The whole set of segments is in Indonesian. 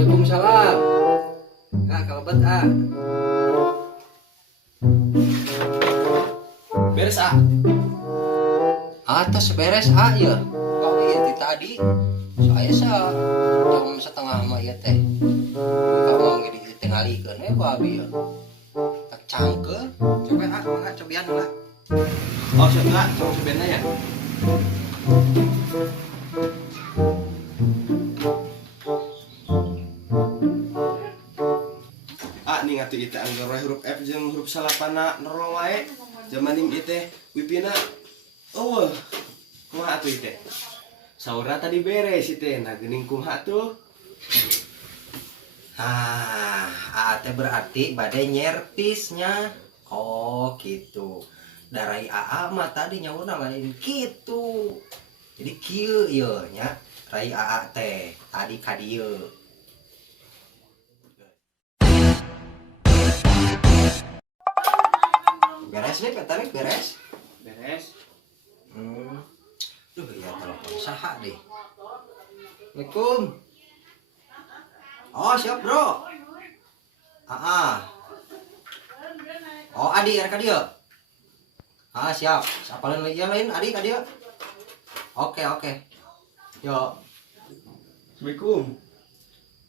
Waalaikumsalam. Kalau bet beres atas beres ya. Kau iya tadi saya cuma setengah mah ya teh. Kalau mau gini tinggalikeun we babi ya. Tak cangkeun. Coba mangga cobian lah. Oh, coba cobianna ya. Nih ngatu ite anggora huruf F jeung huruf salapana nerong wae. Zaman ieu teh wipina kumaha atuh ite? Saura tadi beres ite, nah geuning kumaha tuh? Teh berarti bade nyerpisnya. Oh, gitu. Darai AA mah tadi nyaurna lain kitu. Jadi kieu ieu nya, rai AA teh tadi ka dieu. Beres nih, petarik beres. Duh ya telepon saha deh. Assalamualaikum. Oh siap bro. Oh Adi ka dieu. Siap. Siapa lain Adi ka dieu. Oke. Yo. Assalamualaikum.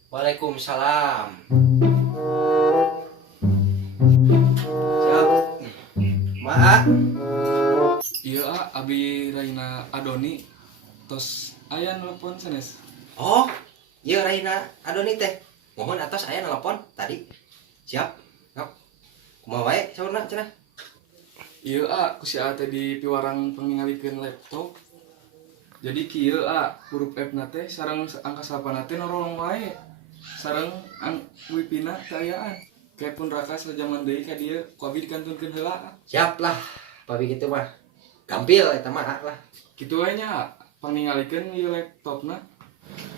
Waalaikumsalam. Iya abi Raina Adoni tos aya nelpon sanes. Oh iya Raina Adoni teh mohon atas aya nelpon tadi. Siap kumaha wae saurna cenah. Iya ku si teh di piwarang pengingalikeun laptop. Jadi kieu huruf F na teh sareng angka 8 teh norong wae. Sareng wipina teh ayaan. Kayak pun raka sejaman deui ka dieu ku abi dikantunkeun heula. Siap lah papi kitu mah. Gampil eta mah lah. Kitu we nya pangingalikeun ieu laptopna.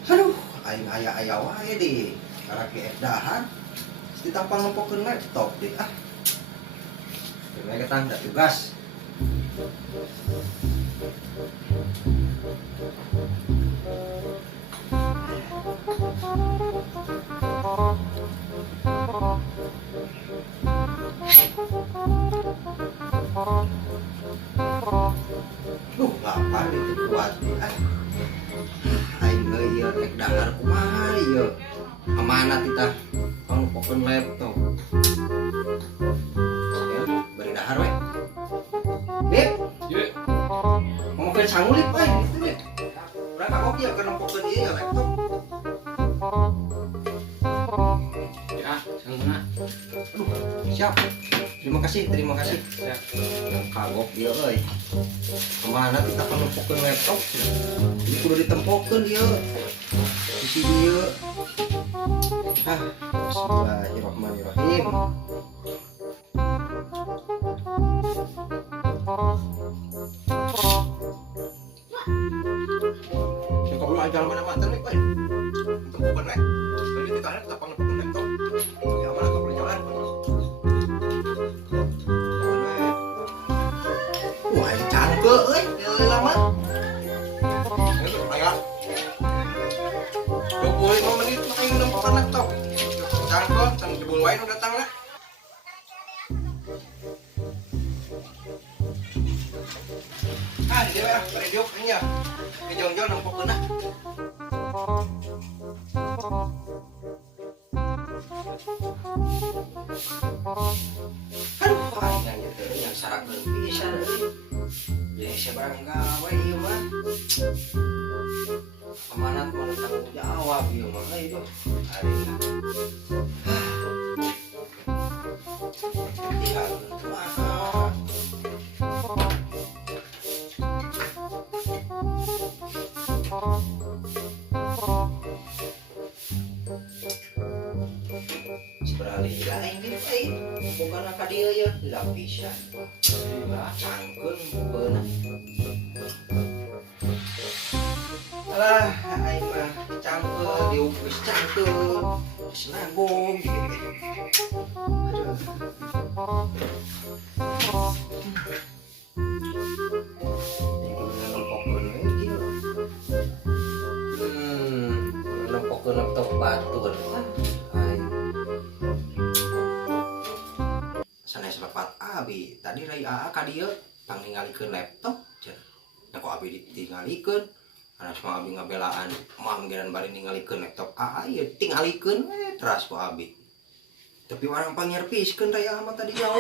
Aduh, aing aya wae di karake edahan. Ditampal nempokeun laptop deh Mereka tanda tugas. Lapar itu kuat nih. Aing ieu rek dahar kumaha ieu. Amanat kita pangpokeun laptop. Ya, bari dahar we. Beb. Ye. Ngomongkeun sangulik we, gitu we. Urang ka kieu keur nempokeun ieu laptop. Ya, sangguna. Aduh, siap. Terima kasih. Siap. Yang kagok dia euy. Kemana kita pengempokeun laptop? Ini kudu ditempokeun dia. Isi dia. Bismillahirrahmanirrahim. Ya kok aja mana-mana nih, Pak. Tempokeun we. Jadi kita kita pengempokeun laptop. Ya mana kok boleh jalan. Wah, ini cangkel, lama. Ayo. 25 menit main nempokan laptop. Cangkel, sang jebul wae nu datang lah. Di dewe bari diuk nya. Ke nempokeun nah. Aduh, yang sarakeun pisan euy. Ya sebarang gawe ieu mah. Amanat mah tanggung jawab ieu mah itu. Ari. Tinggal kumaha. Seberali lain bukan ka dieu ya lapisan. Cangkeun beunah. Alah, aing mah cangkeun diupus cangkeun. Geus nanggung. Aduh. ke laptop batur. Ay. Sanes lepat abi, tadi rai AA ka dieu pangingalikeun laptop cenah. Nya ku abi ditingalikeun. Karena semua abi ngabelaan mah mungkin bari ningalikeun laptop AA ieu tingalikeun we teras ku abi. Tapi orang pangnyerpiskeun rai AA mah tadi jauh.